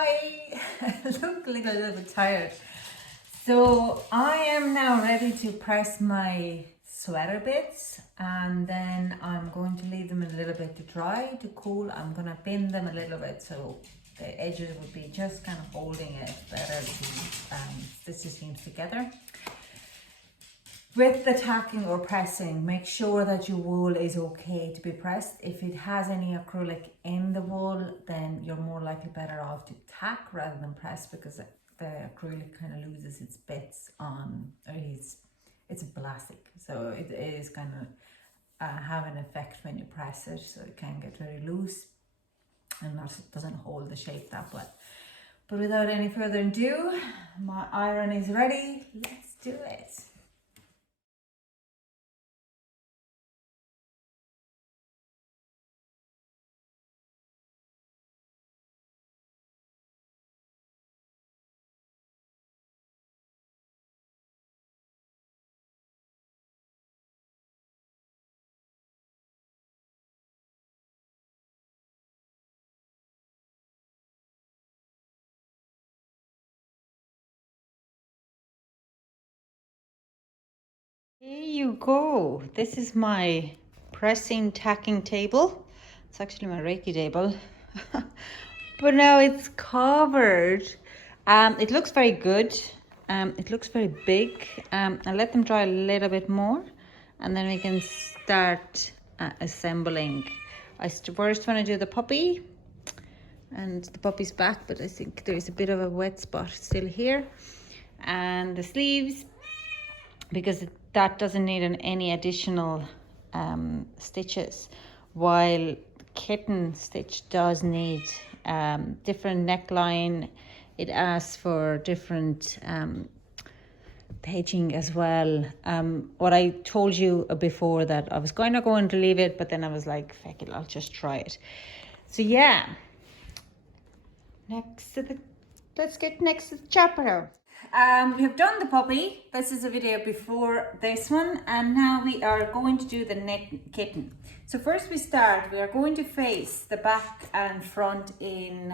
I look like a little bit tired. So I am now ready to press my sweater bits, and then I'm going to leave them a little bit to dry, to cool. I'm going to bend them a little bit so the edges would be just kind of holding it better to stitch the seams together. With the tacking or pressing, make sure that your wool is okay to be pressed. If it has any acrylic in the wool, then you're more likely better off to tack rather than press, because the acrylic kind of loses its bits on, or it's a plastic, so it is kind of have an effect when you press it, so it can get very loose and doesn't hold the shape that well. But without any further ado, my iron is ready. Let's do it. Here you go. This is my pressing tacking table. It's actually my Reiki table. But now it's covered. It looks very good. It looks very big. I'll let them dry a little bit more, and then we can start assembling. I first want to do the puppy, and the puppy's back, but I think there's a bit of a wet spot still here. And the sleeves, because that doesn't need any additional stitches, while kitten stitch does need different neckline. It asks for different edging as well. What I told you before, that I was going to leave it, but then I was like, feck it, I'll just try it. So yeah, let's get next to the chapter. We've done the puppy. This is a video before this one, and now we are going to do the kitten. So first we are going to face the back and front in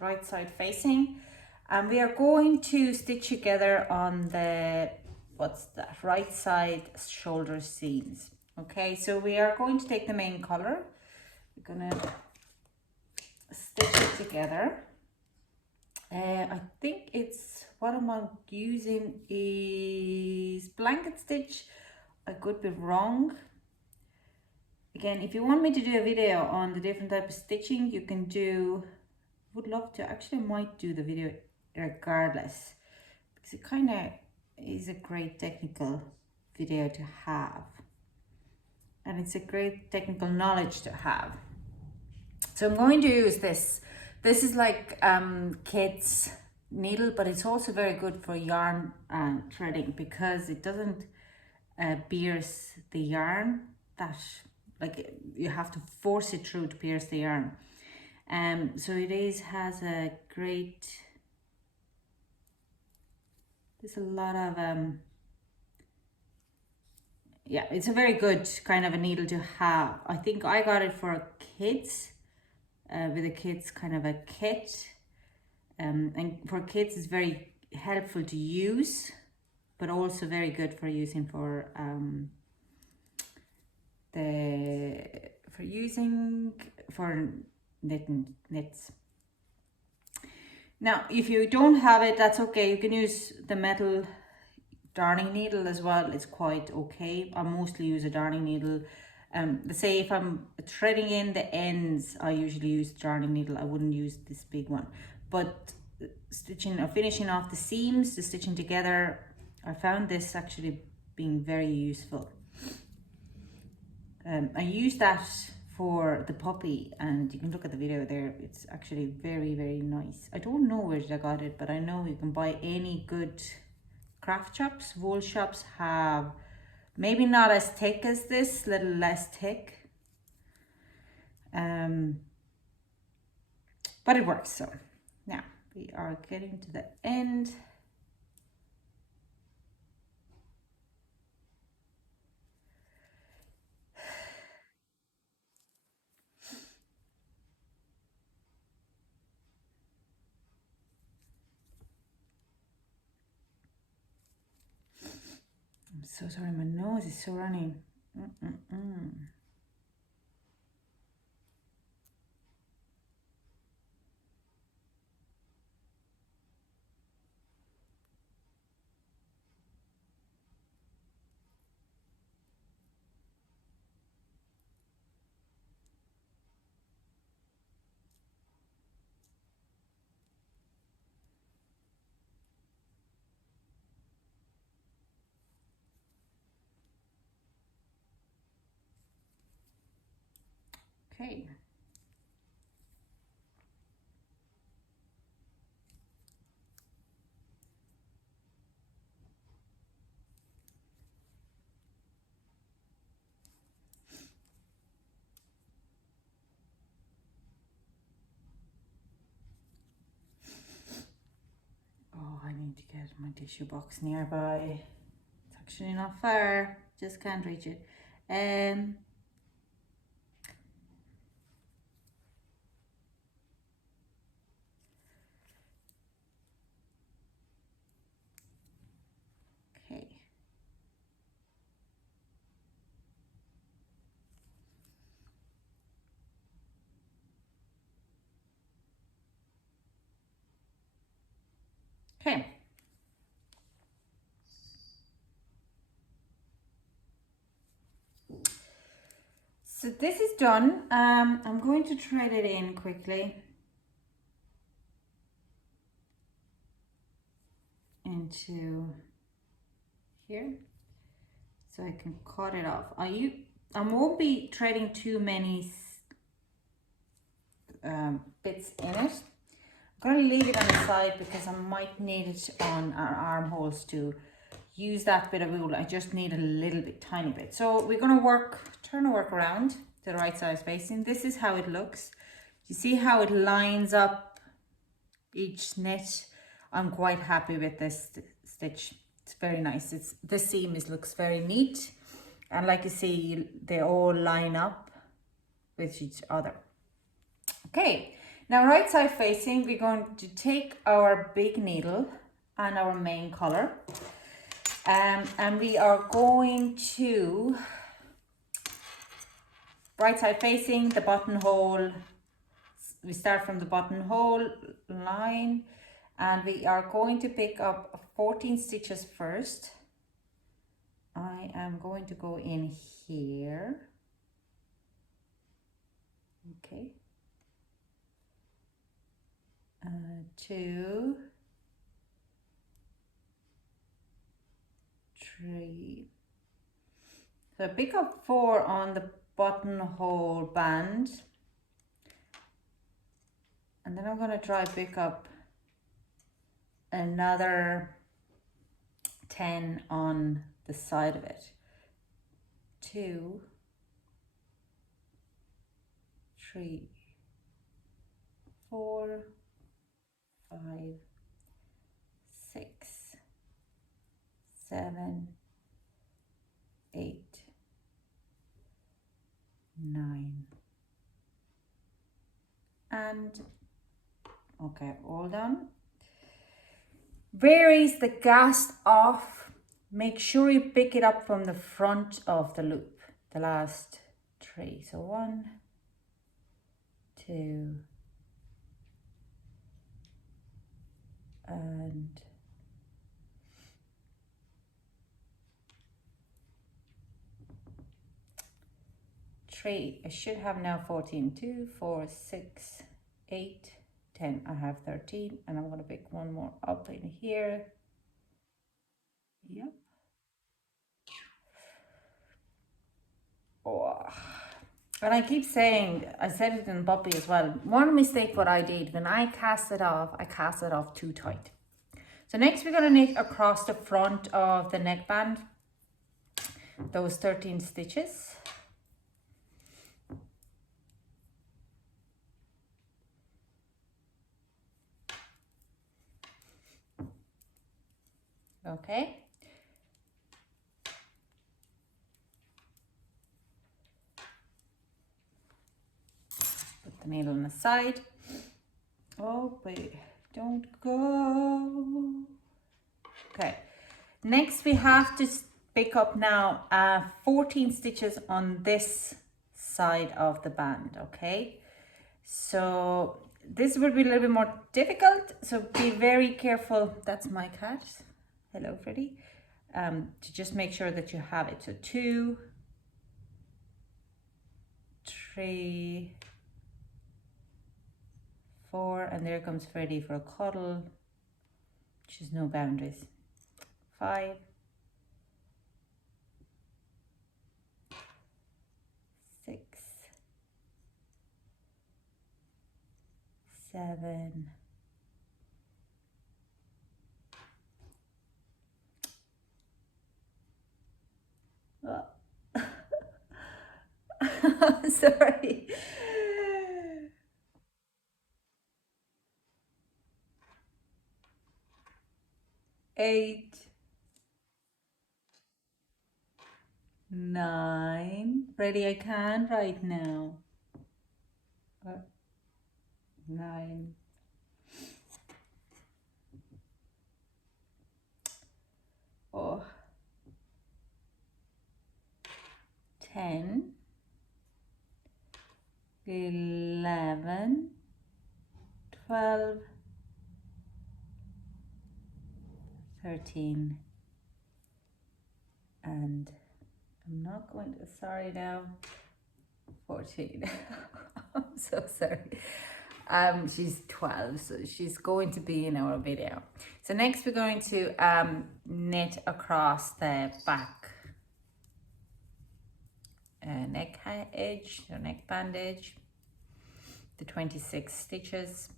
right side facing, and we are going to stitch together on the, what's that, right side shoulder seams. Okay, so we are going to take the main color. We're gonna stitch it together. I think it's, what I'm using is blanket stitch. I could be wrong. Again, if you want me to do a video on the different type of stitching, you can do, would love to, actually might do the video regardless, because it kind of is a great technical video to have, and it's a great technical knowledge to have. So I'm going to use this. This is like kids needle, but it's also very good for yarn threading, because it doesn't pierce the yarn, that like you have to force it through to pierce the yarn. So it has a great, there's a lot of yeah, it's a very good kind of a needle to have. I think I got it for kids, with a kids kind of a kit, and for kids it's very helpful to use, but also very good for using for knits. Now if you don't have it, that's okay, you can use the metal darning needle as well. It's quite okay. I mostly use a darning needle. Let's say if I'm threading in the ends, I usually use the darning needle. I wouldn't use this big one. But stitching or finishing off the seams, the stitching together, I found this actually being very useful. I use that for the puppy, and you can look at the video there. It's actually very, very nice. I don't know where I got it, but I know you can buy any good craft shops. Wool shops have, maybe not as thick as this, little less thick, but it works. So now we are getting to the end. so sorry, my nose is so running. Okay. Oh, I need to get my tissue box nearby. It's actually not far, just can't reach it. Okay. Okay. So this is done. I'm going to thread it in quickly into here so I can cut it off. I won't be threading too many bits in it. I'm going to leave it on the side because I might need it on our armholes to use that bit of wool. I just need a little bit, tiny bit. So we're going to turn the work around to the right size spacing. This is how it looks. You see how it lines up each knit? I'm quite happy with this stitch. It's very nice. The seam looks very neat, and like you see, they all line up with each other. Okay, now right side facing, we're going to take our big needle and our main color, and we are going to right side facing the buttonhole. We start from the buttonhole line, and we are going to pick up 14 stitches first. I am going to go in here. Okay. 2, 3. So pick up 4 on the buttonhole band, and then I'm going to try pick up another 10 on the side of it. 2, 3, 4, 5, 6, 7, 8, 9, and okay, all done. Varies the gas off. Make sure you pick it up from the front of the loop, the last 3. So 1, 2, and 3. I should have now 14. 2, 4, 6, 8, 10. I have 13, and I'm going to pick one more up in here. Yep. Oh. And I keep saying, I said it in Puppy as well, one mistake what I did, when I cast it off too tight. So next we're going to knit across the front of the neckband, those 13 stitches. Okay. Put the needle on the side. Oh, wait, don't go. Okay. Next we have to pick up now 14 stitches on this side of the band, okay? So this will be a little bit more difficult, so be very careful. That's my cat. Hello, Freddie. To just make sure that you have it. So 2, 3, 4, and there comes Freddie for a cuddle. She's no boundaries. 5, 6, 7, sorry. 8, 9. Ready? I can right now. 9. 10, 11, 12, 13, and I'm not going to, sorry now, 14. I'm so sorry. She's 12, so she's going to be in our video. So next we're going to knit across the back neck edge, or neck band edge, the 26 stitches.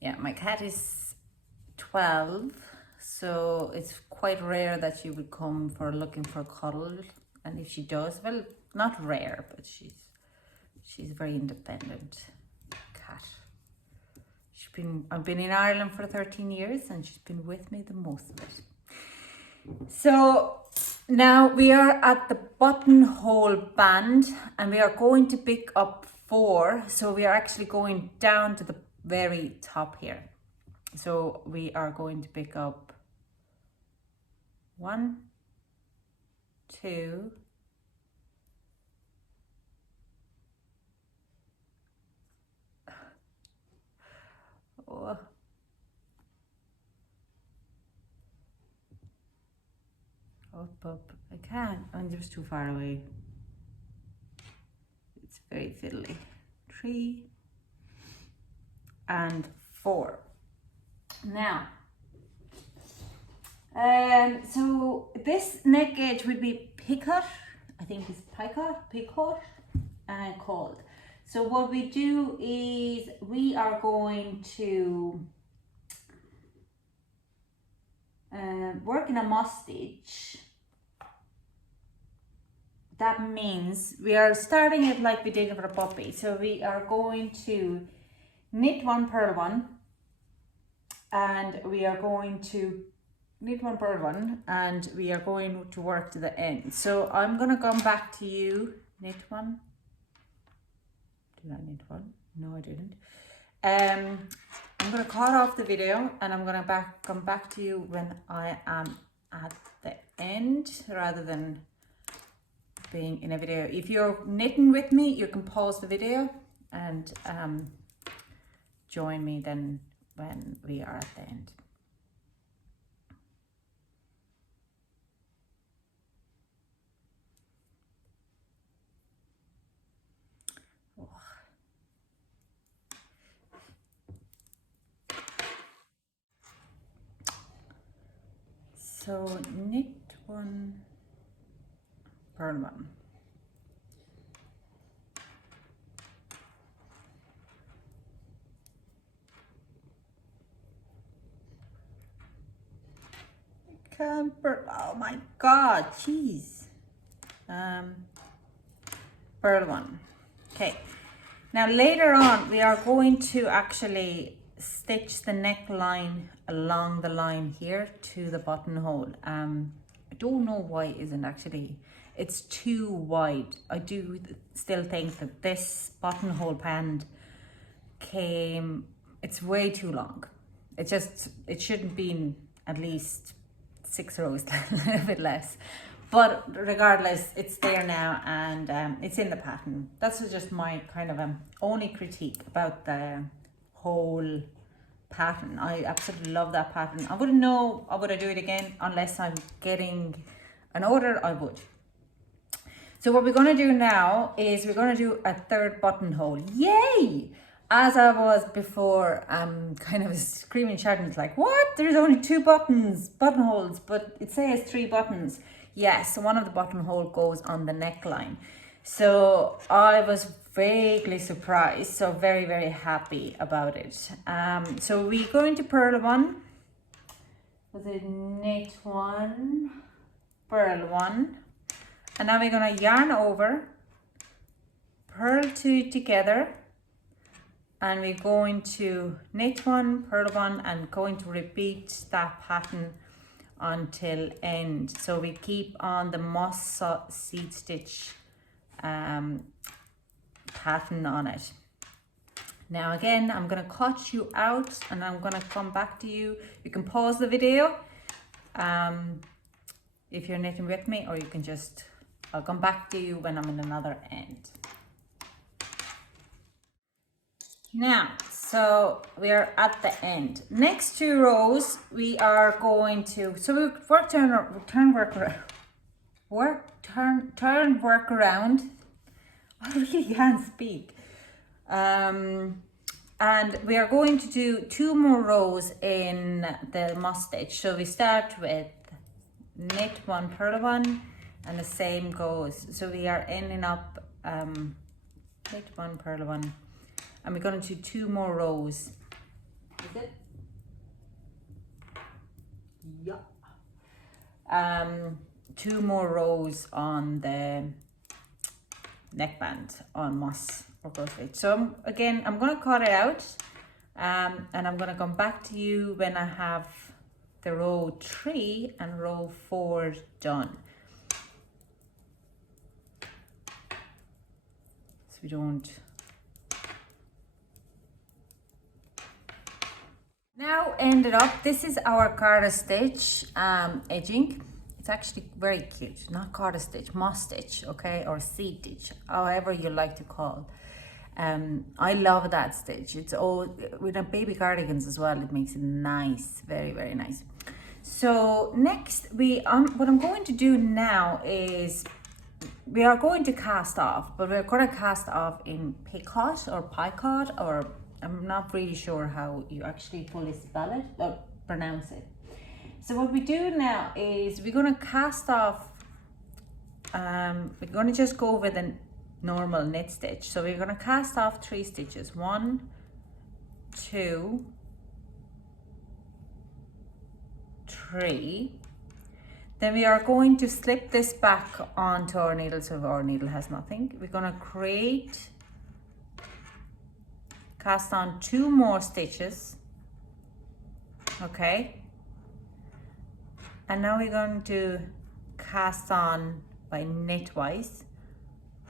Yeah, my cat is 12, so it's quite rare that she would come for looking for a cuddle, and if she does, well, not rare, but she's a very independent cat. I've been in Ireland for 13 years, and she's been with me the most of it. So now we are at the buttonhole band, and we are going to pick up 4. So we are actually going down to the very top here. So we are going to pick up 1, 2, 4, up. I can't, I'm just too far away. It's very fiddly. 3 and 4. Now, so this neck edge would be Picot. I think it's Picot called. So what we do is we are going to work in a moss stitch. That means we are starting it like we did for a puppy. So we are going to knit 1, purl 1, and we are going to knit 1, purl 1, and we are going to work to the end. So I'm going to come back to you. Knit 1. Did I knit 1? No, I didn't. I'm going to cut off the video, and I'm going to come back to you when I am at the end, rather than being in a video. If you're knitting with me, you can pause the video and join me then when we are at the end. So knit 1, purl 1. Oh my god, jeez. Purl 1. Okay. Now later on we are going to actually stitch the neckline along the line here to the buttonhole. I don't know why it isn't actually. It's too wide. I do still think that this buttonhole band it's way too long. It shouldn't be at least 6 rows, a little bit less. But regardless, it's there now, and it's in the pattern. That's just my kind of only critique about the whole pattern. I absolutely love that pattern. I wouldn't know would I do it again unless I'm getting an order. I would. So what we're going to do now is we're going to do a third buttonhole. Yay! As I was before, kind of screaming, shouting, it's like, what? There's only 2 buttonholes, but it says 3 buttons. Yes, so one of the buttonhole goes on the neckline. So I was vaguely surprised, so very, very happy about it. So we're going to purl 1. Was it knit 1, purl 1. And now we're going to yarn over, purl 2 together, and we're going to knit 1, purl 1, and going to repeat that pattern until end. So we keep on the moss seed stitch pattern on it. Now again, I'm going to cut you out and I'm going to come back to you. You can pause the video if you're knitting with me, or you can just, I'll come back to you when I'm in another end. Now, so we are at the end. Next 2 rows, we are going to, so we turn work around. I really can't speak. And we are going to do 2 more rows in the moss stitch. So we start with knit 1, purl 1, and the same goes. So we are ending up knit 1, purl 1, and we're going to do 2 more rows. Is it? Yeah. 2 more rows on the neckband on moss or crochet. So again, I'm going to cut it out, and I'm going to come back to you when I have the row 3 and row 4 done. So we don't. Now ended up, this is our garter stitch edging. It's actually very cute, not garter stitch, moss stitch, okay, or seed stitch, however you like to call. I love that stitch. It's all with the baby cardigans as well. It makes it nice, very, very nice. So next, what I'm going to do now is we are going to cast off, but we're going to cast off in Picot or Picot, or I'm not really sure how you actually fully spell it or pronounce it. So what we do now is we're going to cast off, we're going to just go with a normal knit stitch. So we're going to cast off 3 stitches, 1, 2, 3. Then we are going to slip this back onto our needle, so our needle has nothing. We're going to cast on 2 more stitches, okay, and now we're going to cast on by knitwise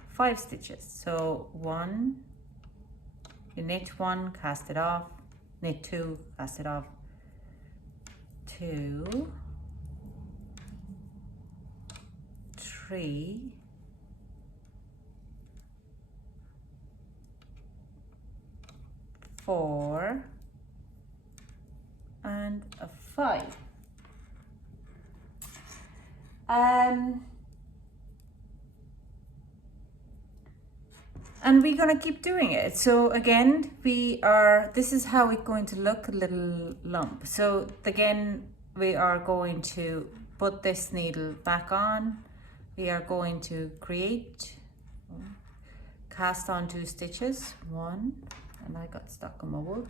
5 stitches. So 1, you knit 1, cast it off, knit 2, cast it off, 2, 3, 4, and a 5. And we're gonna keep doing it. So again, this is how it's going to look, a little lump. So again, we are going to put this needle back on. We are going to cast on 2 stitches, 1, and I got stuck on my wool,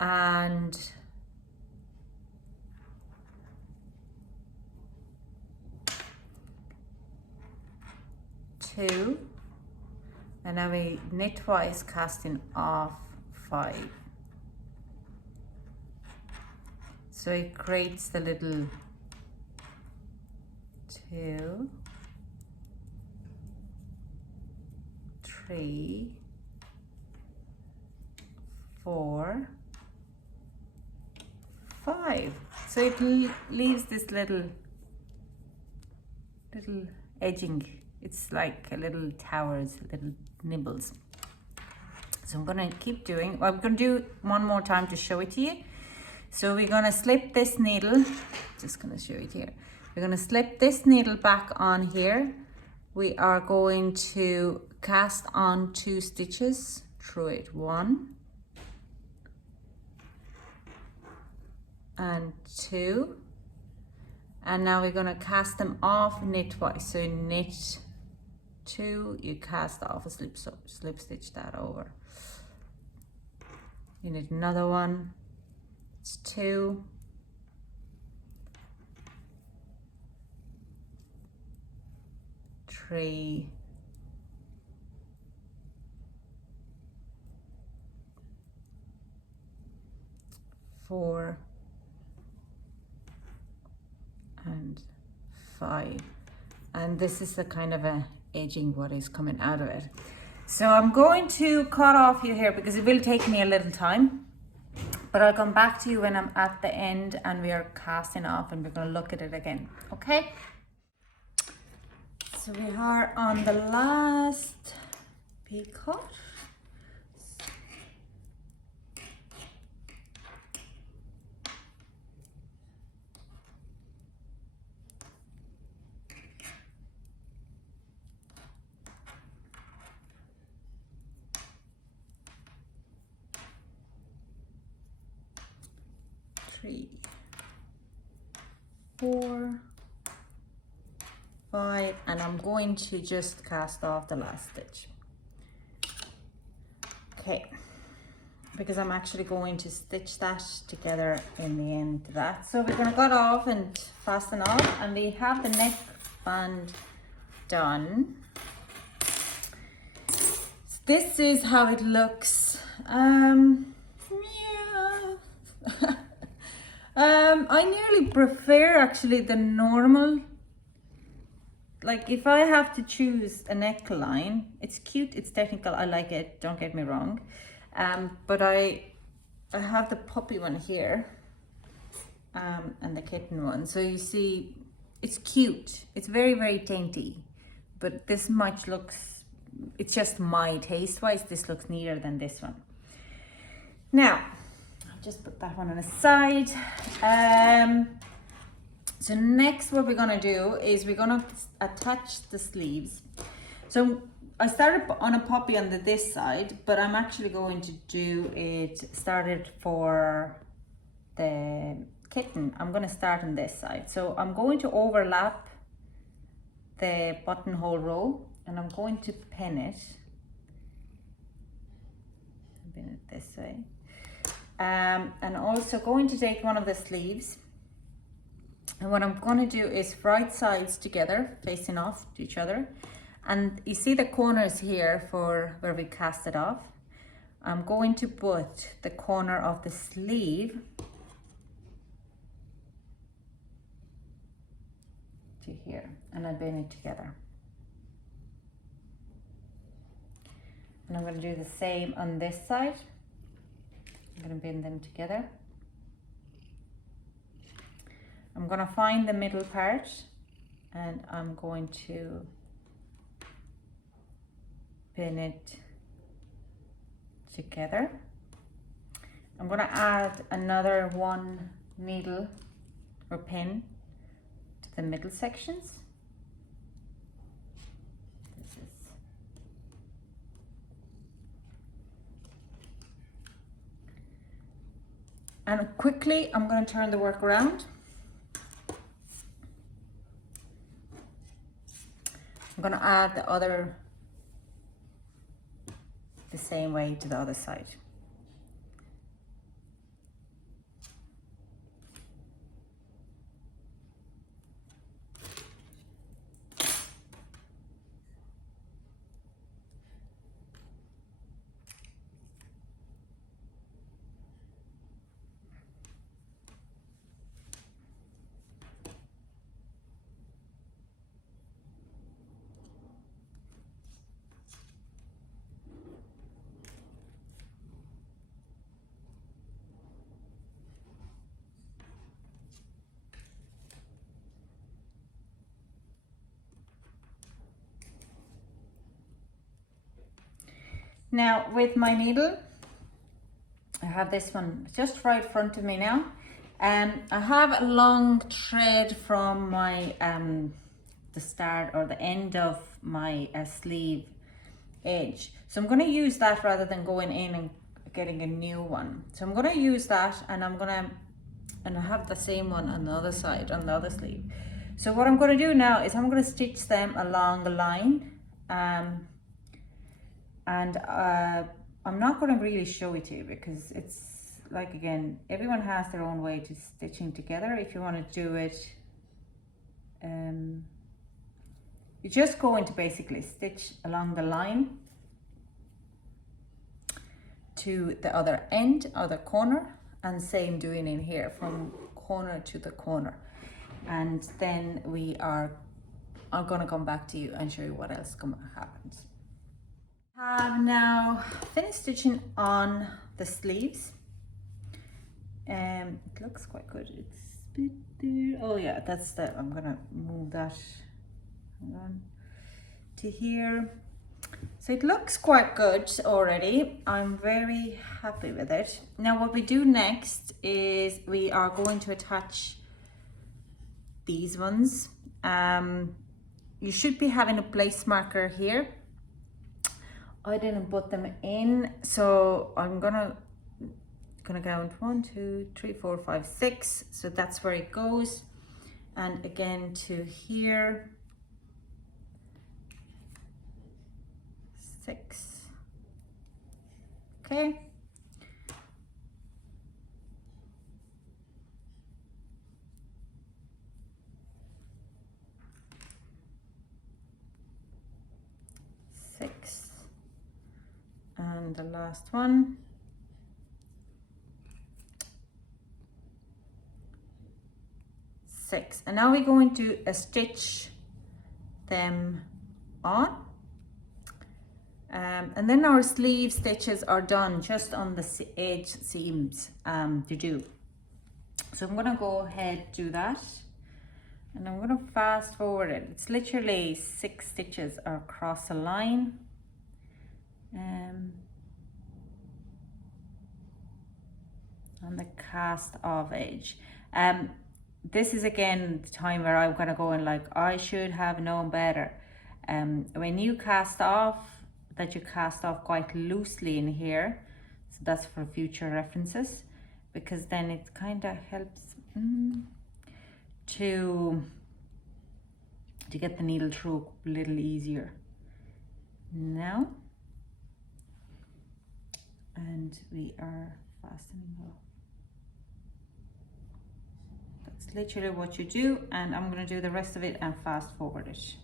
and 2, and now we knitwise casting off 5. So it creates the little 2, 3, 4, 5. So it leaves this little edging. It's like a little towers, little nibbles. So I'm gonna keep doing, well, I'm gonna do one more time to show it to you. So we're gonna slip this needle, just gonna show it here. We're gonna slip this needle back on here. We are going to cast on 2 stitches through it, 1 and 2. And now we're gonna cast them off knit twice. So knit 2, you cast off a slip stitch that over. You need another one, it's 2. 3. 4 and 5, and this is the kind of a edging what is coming out of it. So I'm going to cut off you here because it will take me a little time, but I'll come back to you when I'm at the end and we are casting off and we're going to look at it again. Okay, so we are on the last picot. Three, 4, 5, and I'm going to just cast off the last stitch. Okay, because I'm actually going to stitch that together in the end of that. So we're going to cut off and fasten off, and we have the neckband done. This is how it looks. I nearly prefer actually the normal. Like if I have to choose a neckline, it's cute, it's technical, I like it, don't get me wrong. But I have the puppy one here, and the kitten one. So you see, it's cute, it's very, very dainty, but this much looks, it's just my taste wise, this looks neater than this one. Now, I'll just put that one on the side. So next what we're gonna do is we're gonna attach the sleeves. So I started on a poppy on this side, but I'm actually going to do it, started for the kitten. I'm gonna start on this side. So I'm going to overlap the buttonhole row and I'm going to pin it. Pin it this way. And also going to take one of the sleeves, and what I'm going to do is right sides together facing off to each other, and you see the corners here for where we cast it off. I'm going to put the corner of the sleeve to here and I'll bend it together, and I'm going to do the same on this side. I'm going to bend them together. I'm going to find the middle part and I'm going to pin it together. I'm going to add another 1 needle or pin to the middle sections. And quickly, I'm going to turn the work around. I'm going to add the same way to the other side. Now with my needle, I have this one just right in front of me now. I have a long thread from my the start or the end of my sleeve edge, so I'm going to use that rather than going in and getting a new one. So I'm going to use that, and I have the same one on the other side, on the other sleeve. So what I'm going to do now is I'm going to stitch them along the line, and I'm not going to really show it to you because it's like, again, everyone has their own way to stitching together. If you want to do it, you're just going to basically stitch along the line to the other end or the corner, and same doing in here from corner to the corner. And then I'm going to come back to you and show you what else happens. I have now finished stitching on the sleeves. It looks quite good. It's a bit there. Oh yeah, that's the, I'm gonna move that on to here. So it looks quite good already. I'm very happy with it. Now what we do next is we are going to attach these ones. You should be having a place marker here. I didn't put them in, so I'm gonna count 1, 2, 3, 4, 5, 6. So that's where it goes, and again to here, 6. Okay. And the last one. 6. And now we're going to stitch them on. And then our sleeve stitches are done just on the edge seams to do. So I'm going to go ahead do that. And I'm going to fast forward it. It's literally 6 stitches across a line. On the cast off edge. This is again the time where I'm going to go and like, I should have known better. When you cast off, that you cast off quite loosely in here. So that's for future references, because then it kind of helps to get the needle through a little easier. Now, and we are fastening off. That's literally what you do, and I'm going to do the rest of it and fast forward it.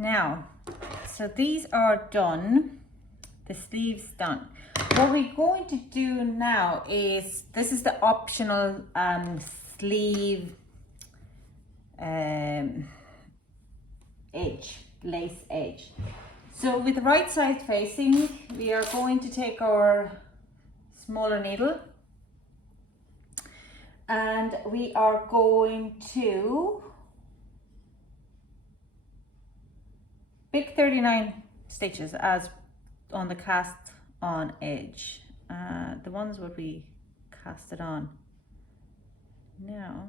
Now, so these are done, the sleeves done. What we're going to do now is, this is the optional sleeve edge, lace edge. So with the right side facing, we are going to take our smaller needle and we are going to pick 39 stitches as on the cast on edge. The ones what we casted on now.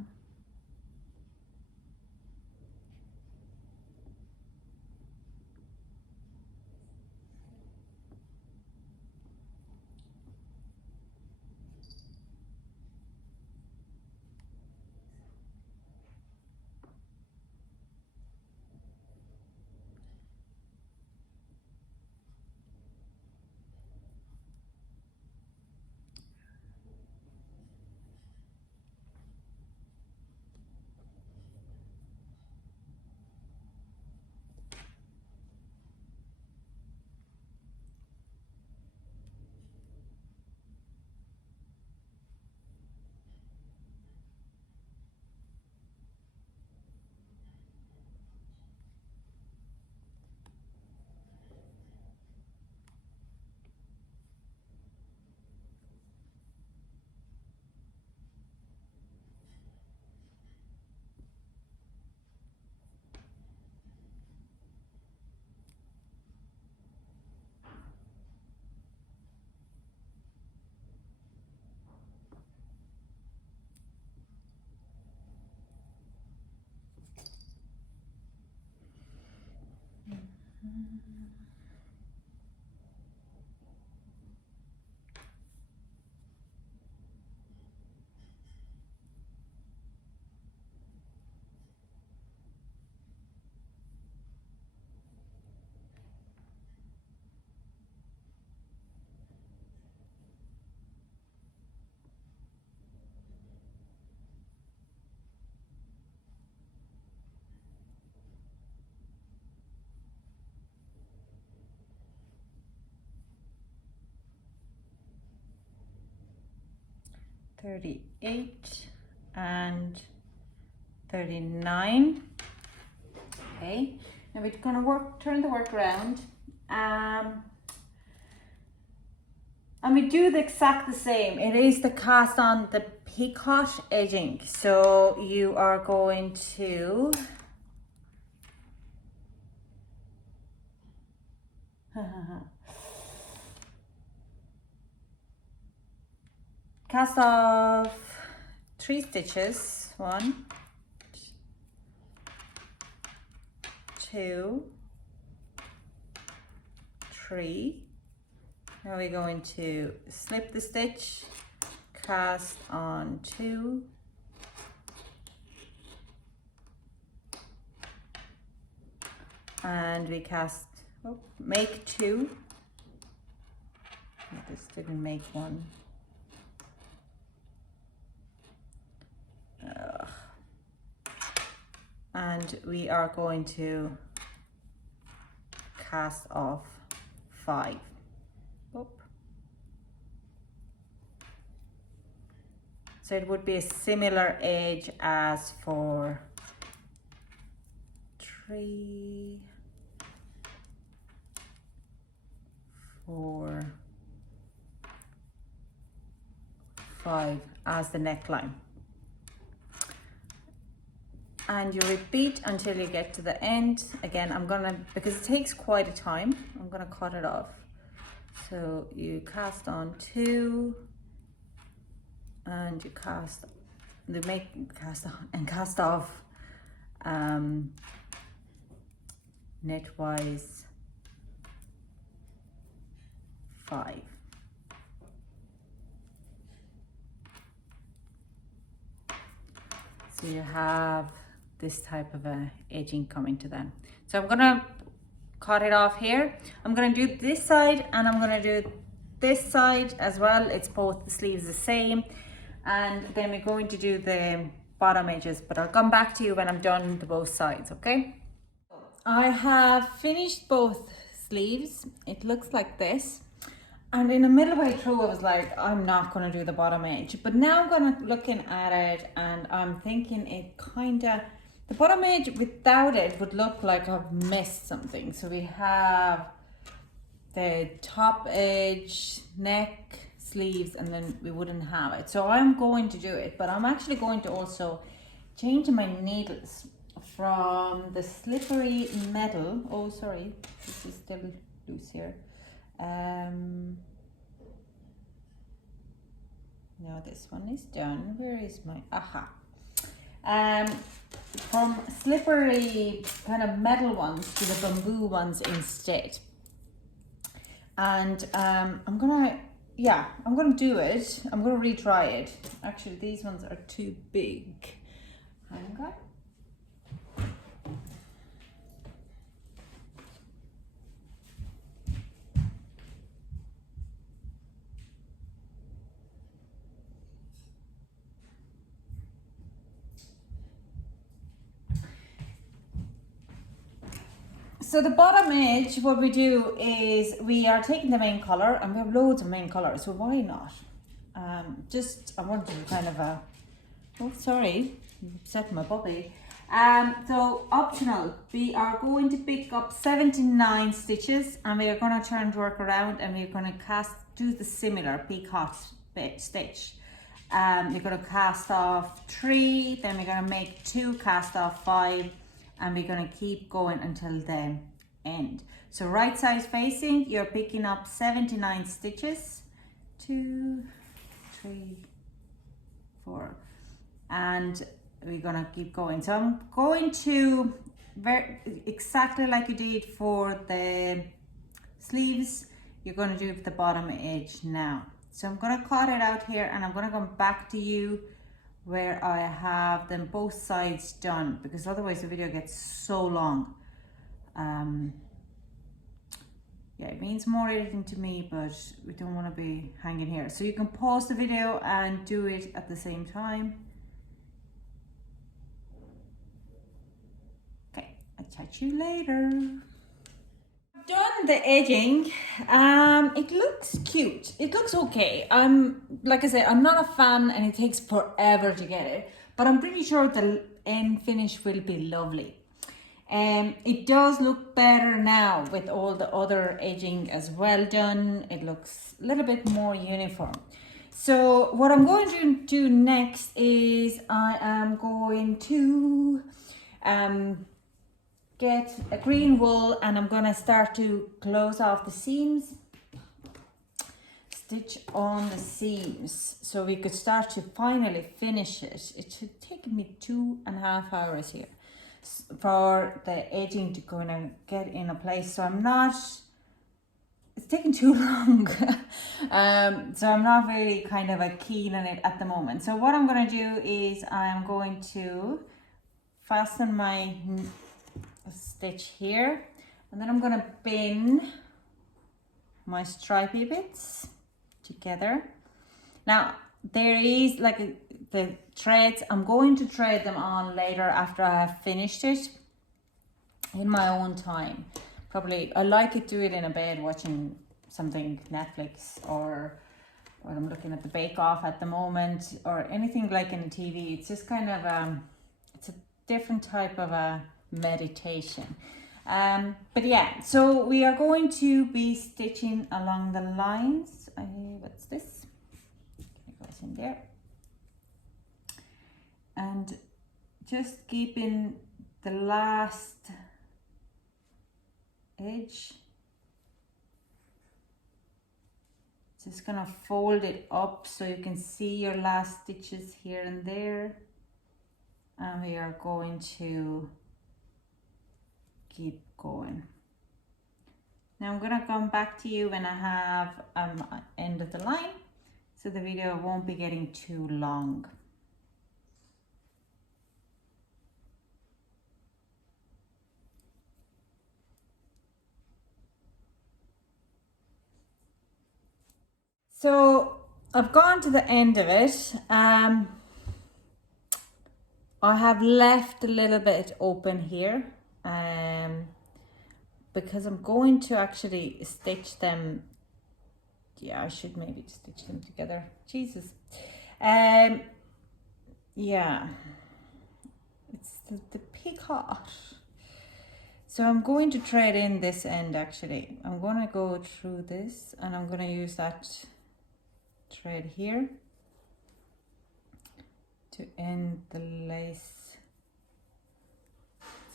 $38 and $39. Okay, now we're gonna turn the work around, and we do the exact the same. It is the cast on the Picot edging, so you are going to cast off 3 stitches, 1, 2, 3. Now we're going to slip the stitch, cast on 2, and we cast, make 2. I just didn't make 1. And we are going to cast off 5. So it would be a similar edge as for 3, 4, 5 as the neckline. And you repeat until you get to the end. Again, I'm gonna, because it takes quite a time, I'm gonna cut it off. So you cast on 2, and you cast off knitwise 5. So you have this type of a edging coming to them. So I'm gonna cut it off here. I'm gonna do this side and I'm gonna do this side as well. It's both the sleeves the same, and then we're going to do the bottom edges, but I'll come back to you when I'm done to both sides, okay? I have finished both sleeves. It looks like this. And in the middle way through, I was like, I'm not going to do the bottom edge. But now I'm going to looking at it and I'm thinking it kind of, the bottom edge without it would look like I've missed something. So we have the top edge, neck, sleeves, and then we wouldn't have it. So I'm going to do it, but I'm actually going to also change my needles from the slippery metal. Oh, sorry, this is still loose here. No, this one is done. Where is my, aha. From slippery kind of metal ones to the bamboo ones instead. And I'm gonna do it. I'm gonna retry it. Actually, these ones are too big. Hang on. So the bottom edge, what we do is we are taking the main color, and we have loads of main colors, so why not? I want to do kind of a, oh sorry, you upset my puppy. So optional, we are going to pick up 79 stitches and we are going to turn to work around and we're going to do the similar Picot stitch. You're going to cast off 3, then we're going to make 2, cast off 5, and we're going to keep going until the end. So right sides facing, you're picking up 79 stitches, 2, 3, 4, and we're going to keep going. So I'm going to exactly like you did for the sleeves, you're going to do the bottom edge now. So I'm going to cut it out here and I'm going to come back to you where I have them both sides done, because otherwise the video gets so long. Yeah, it means more editing to me, but we don't want to be hanging here. So you can pause the video and do it at the same time. Okay, I'll chat you later. Done the edging. It looks cute. It looks okay. Like I said, I'm not a fan and it takes forever to get it, but I'm pretty sure the end finish will be lovely. It does look better now with all the other edging as well done. It looks a little bit more uniform. So what I'm going to do next is I am going to get a green wool and I'm going to start to close off the seams, stitch on the seams, so we could start to finally finish it. It should take me 2.5 hours here for the edging to kind of get in a place, so I'm not, it's taking too long. So I'm not really kind of keen on it at the moment. So what I'm going to do is I'm going to fasten my stitch here, and then I'm going to pin my stripy bits together. Now there is like the threads, I'm going to thread them on later after I have finished it in my own time. Probably I like it, do it in a bed watching something Netflix, or I'm looking at the Bake Off at the moment, or anything like in the TV. It's just kind of it's a different type of a meditation. But yeah, so we are going to be stitching along the lines. What's this? It goes in there, and just keeping the last edge, just gonna fold it up so you can see your last stitches here and there, and we are going to keep going. Now I'm gonna come back to you when I have end of the line, so the video won't be getting too long. So I've gone to the end of it. I have left a little bit open here. because I'm going to actually stitch them. Yeah, I should maybe stitch them together. Jesus. Yeah, it's the Picot. So I'm going to thread in this end actually. I'm going to go through this and I'm going to use that thread here to end the lace.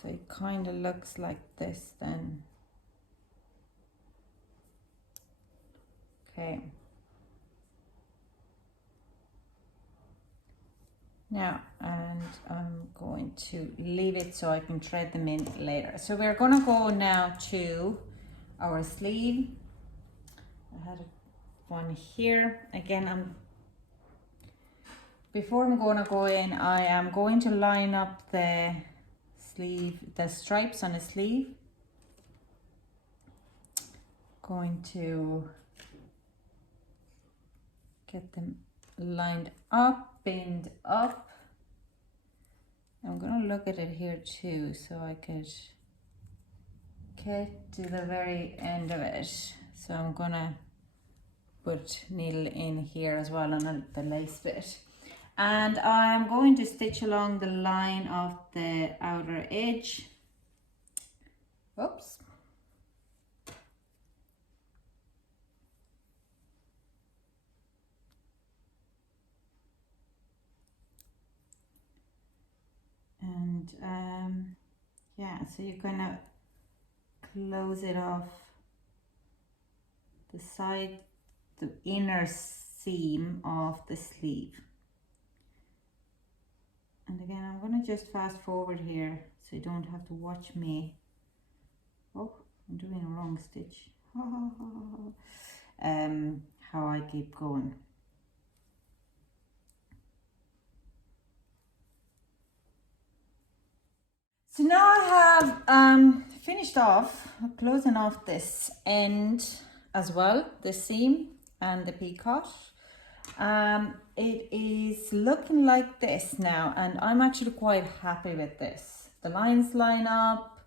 So it kind of looks like this then. Okay. Now, and I'm going to leave it so I can thread them in later. So we're going to go now to our sleeve. I had one here. Again, before I'm going to go in, I am going to line up the sleeve, the stripes on the sleeve. Going to get them lined up, pinned up. I'm going to look at it here too, so I could get to the very end of it. So I'm going to put needle in here as well on the lace bit. And I'm going to stitch along the line of the outer edge. Oops. And yeah, so you're gonna close it off the side, the inner seam of the sleeve. And again, I'm gonna just fast forward here so you don't have to watch me. Oh, I'm doing a wrong stitch. How I keep going. So now I have finished off closing off this end as well, the seam and the Picot. It is looking like this now, and I'm actually quite happy with this. The lines line up.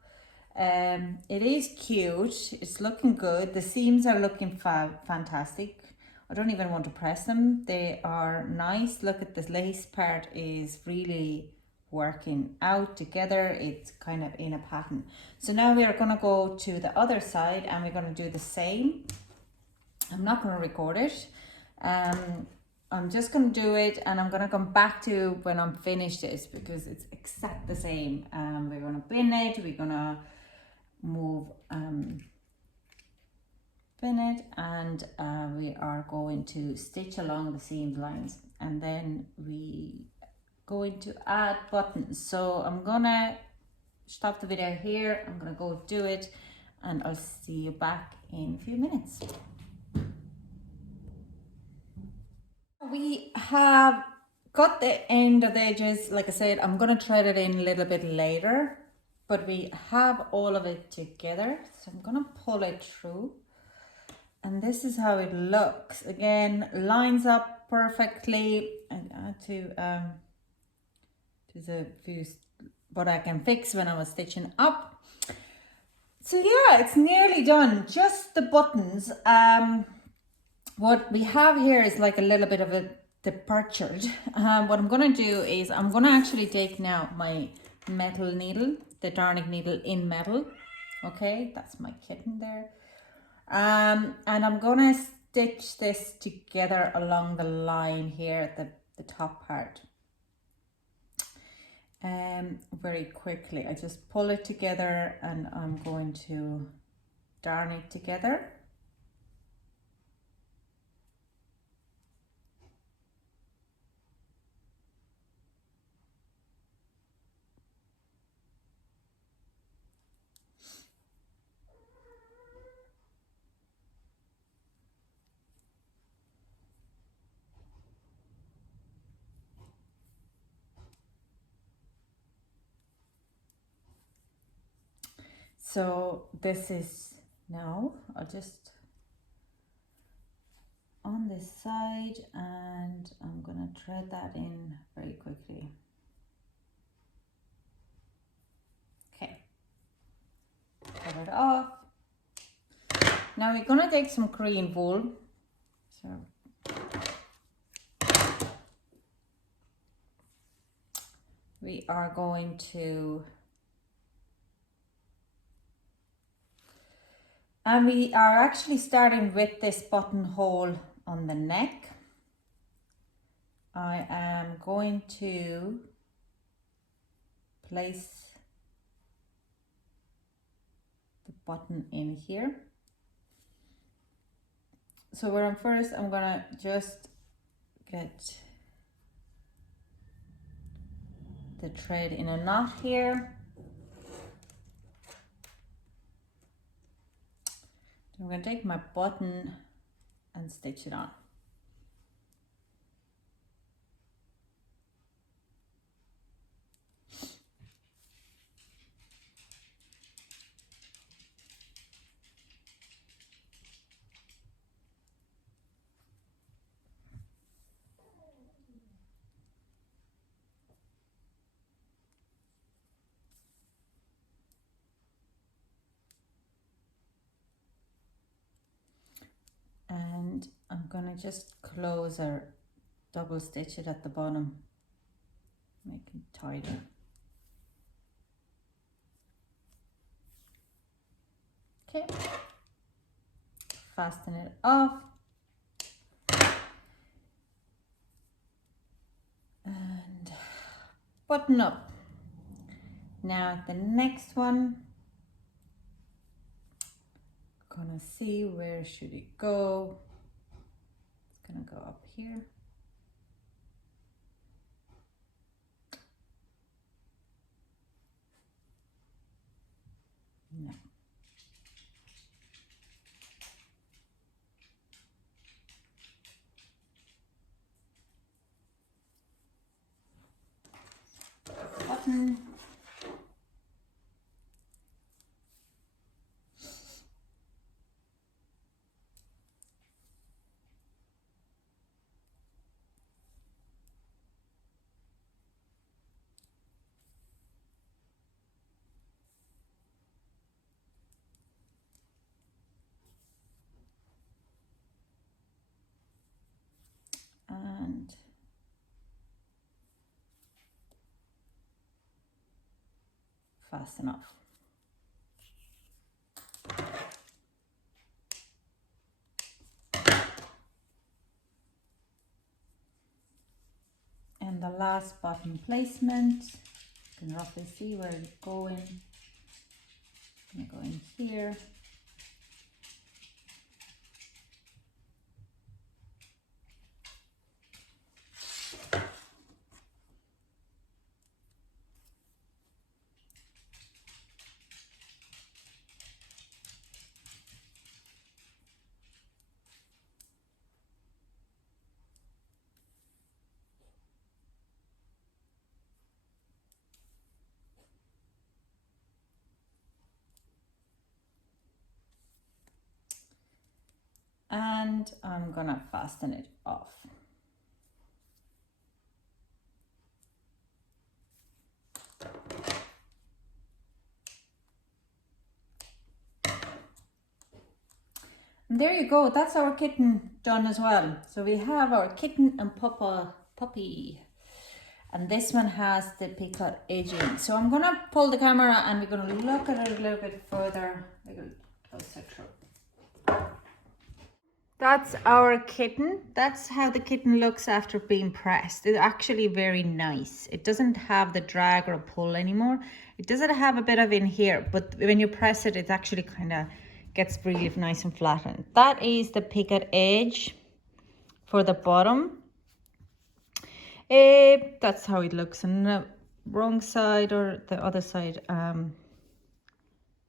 It is cute. It's looking good. The seams are looking fantastic. I don't even want to press them. They are nice. Look at this lace part is really working out together. It's kind of in a pattern. So now we are going to go to the other side and we're going to do the same. I'm not going to record it. I'm just going to do it and I'm going to come back to when I'm finished this because it's exact the same. We're going to pin it. We're going to move pin it, and we are going to stitch along the seam lines, and then we going to add buttons. So I'm gonna stop the video here. I'm gonna go do it and I'll see you back in a few minutes. We have got the end of the edges. Like I said, I'm gonna thread it in a little bit later, but we have all of it together. So I'm gonna pull it through. And this is how it looks. Again, lines up perfectly. And I had to there's a few but I can fix when I was stitching up. So yeah, it's nearly done. Just the buttons. What we have here is like a little bit of a departure. What I'm gonna do is I'm gonna actually take now my metal needle, the darning needle in metal. Okay, that's my kitten there. And I'm gonna stitch this together along the line here at the top part. Very quickly, I just pull it together and I'm going to darn it together. So this is now, I'll just on this side and I'm gonna thread that in very quickly. Okay, cover it off Now we're going to take some green wool. So we are going to, and we are actually starting with this buttonhole on the neck. I am going to place the button in here. So where I'm first, I'm gonna just get the thread in a knot here. I'm gonna take my button and stitch it on. And I'm gonna just close or double stitch it at the bottom, make it tighter. Okay, fasten it off. And button up. Now the next one, gonna see where should it go. It's gonna go up here. No. Button. And fasten off. And the last button placement, you can roughly see where it's going. I'm gonna go in here. And I'm gonna fasten it off. And there you go, that's our kitten done as well. So we have our kitten and puppy. And this one has the Picot edging. So I'm gonna pull the camera and we're gonna look at it a little bit further. A little closer through. That's our kitten. That's how the kitten looks after being pressed. It's actually very nice. It doesn't have the drag or pull anymore. It doesn't have a bit of in here, but when you press it, it actually kind of gets really nice and flattened. That is the Picot edge for the bottom. That's how it looks on the wrong side or the other side, the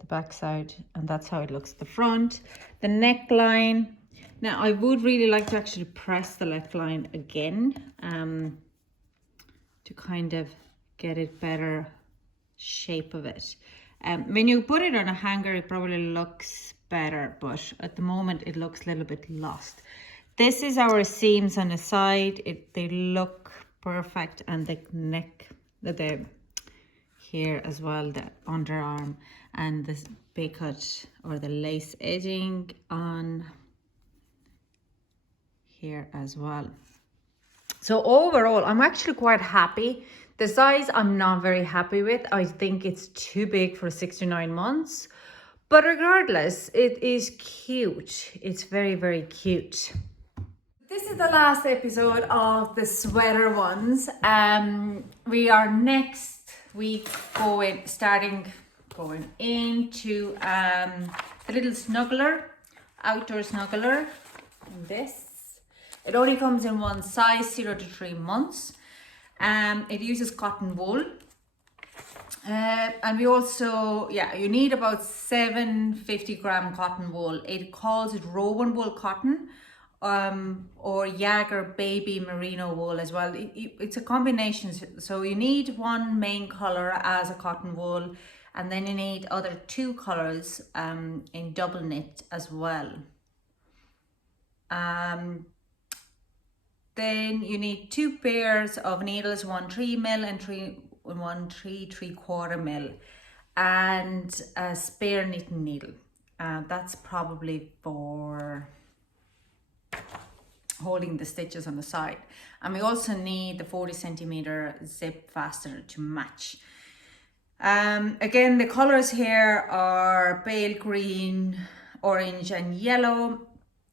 back side, and that's how it looks at the front. The neckline. Now, I would really like to actually press the neckline again to kind of get it better shape of it. When you put it on a hanger, it probably looks better, but at the moment it looks a little bit lost. This is our seams on the side. They look perfect, and the neck, the here as well, the underarm and this Picot or the lace edging on here as well. So overall, I'm actually quite happy. The size I'm not very happy with. I think it's too big for 6 to 9 months. But regardless, it is cute. It's very, very cute. This is the last episode of the sweater ones. We are next week going into the little snuggler, outdoor snuggler. This. It only comes in one size, 0 to 3 months. It uses cotton wool. And we also, you need about 750-gram cotton wool. It calls it Rowan wool cotton, or Jaeger baby merino wool as well. It's a combination. So you need one main color as a cotton wool, and then you need other 2 colors in double knit as well. Then you need 2 pairs of needles, 1 3mm and 1 3/4 mil, and a spare knitting needle. That's probably for holding the stitches on the side. And we also need the 40 centimeter zip fastener to match. Again, the colors here are pale green, orange and yellow.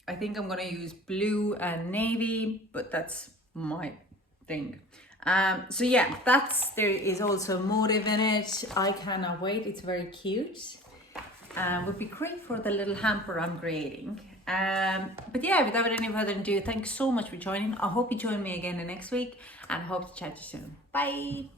I think I'm going to use blue and navy, but that's my thing. So yeah, there is also motive in it. I cannot wait. It's very cute. Would be great for the little hamper I'm creating. But yeah, without any further ado, thanks so much for joining. I hope you join me again the next week, and I hope to chat to you soon. Bye.